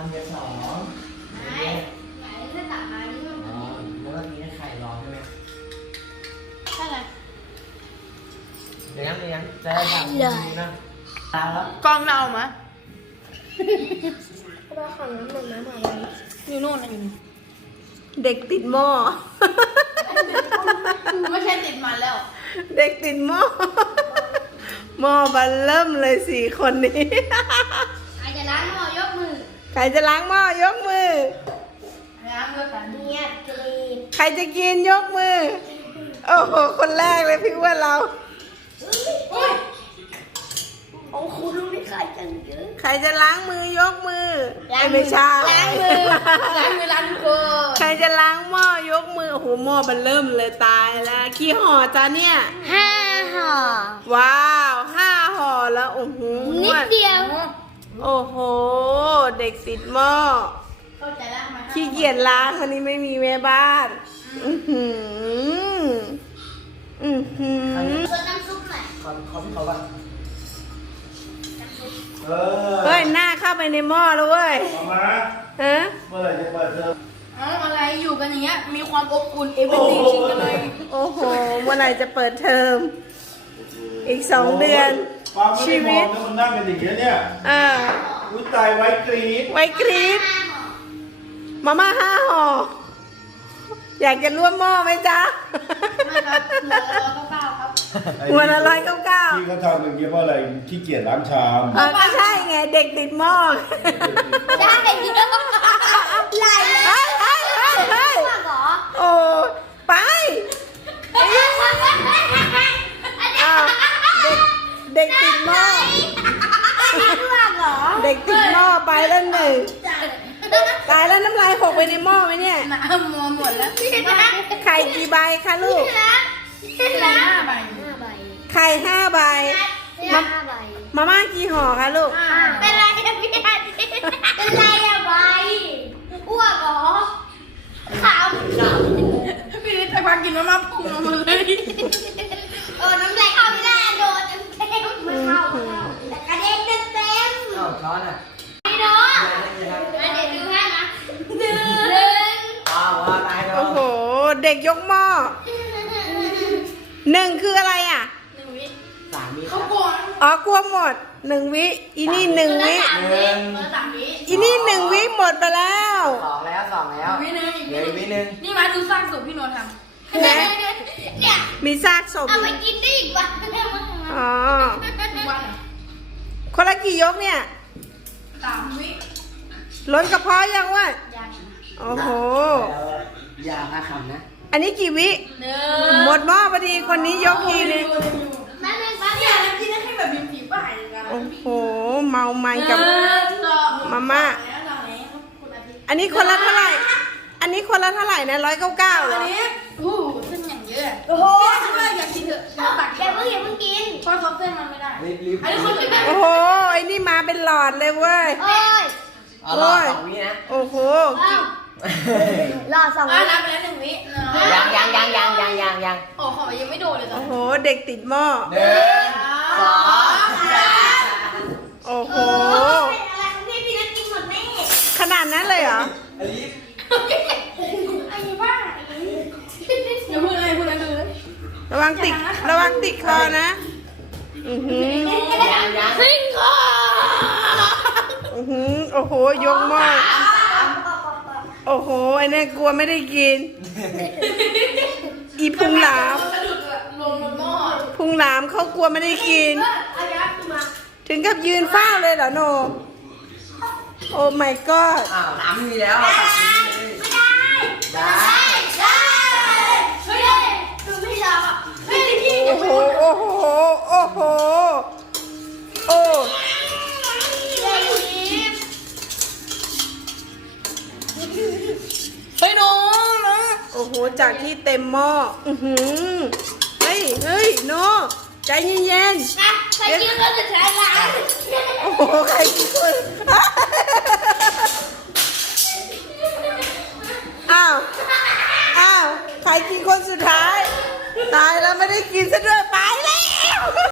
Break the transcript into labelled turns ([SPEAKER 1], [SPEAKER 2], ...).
[SPEAKER 1] ำเดือนสอง
[SPEAKER 2] ไม่ไหนจะตักมาดิลูก
[SPEAKER 1] อ๋อแล้วเมื่อกี้ไข่ร้อนใช่ไหม
[SPEAKER 2] ใช่ไง
[SPEAKER 1] เดี๋ยวยังจะได้ทำดีนะตายแล้ว
[SPEAKER 3] กล้องเราไหม
[SPEAKER 2] เราขอน้ำหน่อยนะหน่อย
[SPEAKER 3] อยู่นู่นนะอยู่นี่
[SPEAKER 4] เด็กติดหม้อ
[SPEAKER 3] ไม่ใช่ติดมันแล้ว
[SPEAKER 4] เด็กติดหม้อ หม้อบันเริ่มเลย4 คนนี้
[SPEAKER 2] ใครจะล้างหม้อยกมือ
[SPEAKER 4] ใครจะล้างหม้อยกมือ
[SPEAKER 3] ล้างด้วยกัน
[SPEAKER 2] เนี่ยกรีด
[SPEAKER 4] ใครจะกินยกมือ โอ้โห คนแรกเลยพี่อ้ว่าเรา
[SPEAKER 2] โอ้คุณรู้ไม่ใครจังเยอะ
[SPEAKER 4] ใครจะล้างมือยกมือไม่ใช่
[SPEAKER 3] ล้างมือล้างมือ
[SPEAKER 4] ใครจะล้างหม้อยกมือ โอ้โห หม้อบันเริ่มเลยตายแล้ว กี่ห่อจ้าเนี่ย
[SPEAKER 2] 5 ห่อ
[SPEAKER 4] ว้าว5 ห่อแล้ว โอ้โห
[SPEAKER 2] นิดเดียว
[SPEAKER 4] โอ้โห เด็กติดหม้อ
[SPEAKER 3] เข้าใจแล้วไหม
[SPEAKER 4] ขี้เกียจล้างคนนี้ไม่มีแม่บ้าน อือหืออือหือ
[SPEAKER 2] ส่วนน้ำซุปหน่อย
[SPEAKER 1] ขอพี่เขาก่อนเออ
[SPEAKER 4] เฮ้ย หน้าเข้าไปในหม้อแล้วเว้ย
[SPEAKER 1] มามา
[SPEAKER 4] ฮะ
[SPEAKER 1] เมื่อไหร่จะเปิดเทอม
[SPEAKER 3] เอาอะไรอยู่กันอย่างเงี้ยมีความอบอุ่นเอเวอร์ติชิงกันเลย
[SPEAKER 4] โอ้โห เมื่อไหร่จะเปิดเทอม อีก2 เดือน
[SPEAKER 1] ความไม่ได้มองแล้วมันนั่งเป็นอย่างเงี้ยเนี่ย
[SPEAKER 4] อ่า
[SPEAKER 1] อุ้ยตายไว้กรี๊ด
[SPEAKER 4] ไว้กรีดมาม่า5 ห่อ อยากจะร่วมหม้อไหมจ๊ะ
[SPEAKER 3] ไม่ครับเหลือ199ครับ
[SPEAKER 4] หัวละ199
[SPEAKER 1] ที่เขาทำอย่างเงี้ยเพราะอะไรขี้เกียจล้างชาม
[SPEAKER 4] ก็ใช่ไง เด็กติดหม้อ
[SPEAKER 2] ได้เดียวไหลเลย
[SPEAKER 4] เฮ้ยเฮ้ยเฮ้ยเฮ้ย
[SPEAKER 2] เหรอ
[SPEAKER 4] โอ้ไปอ้าวเด็กติดหม้อ
[SPEAKER 2] เหรอ
[SPEAKER 4] เด็กติดหม้อไปแล้ว1 ตายแล้วน้ำลายหกไปในหม้อไหมเนี่ย
[SPEAKER 3] น้ำมัวหมดแล้ว
[SPEAKER 4] ไข่กี่ใบคะลูก
[SPEAKER 3] 5 ใบ
[SPEAKER 2] 5 ใบ
[SPEAKER 4] ไข่5 ใบ
[SPEAKER 2] 5 ใบ
[SPEAKER 4] มาม่ากี่ห่อคะลูก
[SPEAKER 2] เป็นไรอะพี่เป็นไรอะใบอ้วกเหรอขาว
[SPEAKER 3] พี่นิดไปพักกินมาม่าพุ่งออกมาเลย
[SPEAKER 2] น้ำลายเข้าไม่ได้โดนเต็มไม่เข้าแต่กระเด็นเต็ม
[SPEAKER 1] อ้าวช้อนอ่ะ
[SPEAKER 2] ไม่โดนเดี๋ยวดูให้นะ1
[SPEAKER 1] อ้าวว่าตายแล้ว
[SPEAKER 4] โอ้โห เด็กยกหม้อ1 คืออะไรอ่ะ
[SPEAKER 3] 1 วิ
[SPEAKER 1] สามมีค
[SPEAKER 3] เขา
[SPEAKER 1] รับ
[SPEAKER 3] โกน
[SPEAKER 4] อ๋อกลัวหมด1 วิอีนี่1 วิ
[SPEAKER 3] 3 วิ
[SPEAKER 4] อีนี่1 วิหมดไปแล้ว
[SPEAKER 1] สองแล้ว
[SPEAKER 3] วินึงอีก
[SPEAKER 1] เดี๋ยวอีกวินึง
[SPEAKER 3] นี่มาดูสร้างสุขพี่โนท
[SPEAKER 2] เนี่ย
[SPEAKER 4] มีซากศพ
[SPEAKER 2] เอาไปกินได้อีกวันได้มั้ง
[SPEAKER 4] อ๋อ
[SPEAKER 3] ำทุกวัน
[SPEAKER 4] คนละกี่ยกเนี่ย
[SPEAKER 3] 3 วิ
[SPEAKER 4] ล้นกระเพาะยังวะ
[SPEAKER 3] ยัง
[SPEAKER 4] โอ้โห
[SPEAKER 1] อย่าพาขำนะ
[SPEAKER 4] อันนี้กี่วิ หมดหม้อพอดีคนนี้ยกทีนึง
[SPEAKER 2] แม่เป็นป้า
[SPEAKER 3] เนี่ยแล้วกินได้แค่แบบมีป่ายกัน
[SPEAKER 4] โอ้โห เมามันกับ มาม่า
[SPEAKER 3] คุณอาทิตย์
[SPEAKER 4] อันนี้คนละเท่าไหร่ อันนี้คนละเท่าไหร่นะ199เหร
[SPEAKER 3] อัน
[SPEAKER 4] อ
[SPEAKER 3] นี้อู้เส้นอย่างเยอะ
[SPEAKER 2] โอ้โห
[SPEAKER 3] คิดว่าอยากกินเถอะเราตัก
[SPEAKER 2] อย่าเพิ่งกิน
[SPEAKER 3] เพราะเขาเส้นมันไม่ได้
[SPEAKER 1] รีบ
[SPEAKER 3] อันนี้คนกินได้
[SPEAKER 4] โอ้โห ไอ้นี่มาเป็นหลอดเลยเว้ย
[SPEAKER 2] โอ้ย
[SPEAKER 1] เอารอ2 วินะ
[SPEAKER 4] โอ้โห
[SPEAKER 2] รอ2 วิ
[SPEAKER 3] นับไปแล้ว1 วิ
[SPEAKER 1] ยัง
[SPEAKER 3] โอ้โหยังไม่โดนเลยตอน
[SPEAKER 4] โอ้
[SPEAKER 3] นี้
[SPEAKER 4] โห เด็กติดหม้อ
[SPEAKER 1] 1 2
[SPEAKER 4] โอ้โห
[SPEAKER 2] เป็นอะไรของพี่พี่นักกินหมดแน่
[SPEAKER 4] ขนาดนั้นเลยเหรอ
[SPEAKER 1] อลิฟ
[SPEAKER 2] ไอ้บ้า
[SPEAKER 3] อย่าพูดอะไรพูดอะไรดูเลย
[SPEAKER 4] ระวังติดคอนะ อือหือ
[SPEAKER 1] ยัง
[SPEAKER 2] ซิงคอ
[SPEAKER 4] อือหือโอ้โห ยกหม้อ โอ้โห ไอ้นี่กลัวไม่ได้กิน อีพุงหลาม
[SPEAKER 3] สะดุดแบบลงบนหม้อ
[SPEAKER 4] พุงหลามเขากลัวไม่ได้กิน
[SPEAKER 3] อายัดมา
[SPEAKER 4] ถึงกับยืนเฝ้าเลยเหรอโน โอ้ my god
[SPEAKER 1] อ้าวน้ำไม่มีแล้วอ่ะได้
[SPEAKER 2] เฮ้ยดูไม่รอเฮ้ย
[SPEAKER 4] โอ้โห โอ้โห โอ้โห โอ้
[SPEAKER 3] เฮ้ยน้องนะ
[SPEAKER 4] โอ้โห จากที่เต็มหม้อ อือหือ เฮ้ย เฮ้ย โน ใจเย็น
[SPEAKER 2] ใครกินก็จะใช้ล้าง
[SPEAKER 4] ๆ โอ้โห ใครกินคน อ้าว อ้าว ใครกินคนสุดท้าย ตายแล้วไม่ได้กินซะด้วยไปแล้ว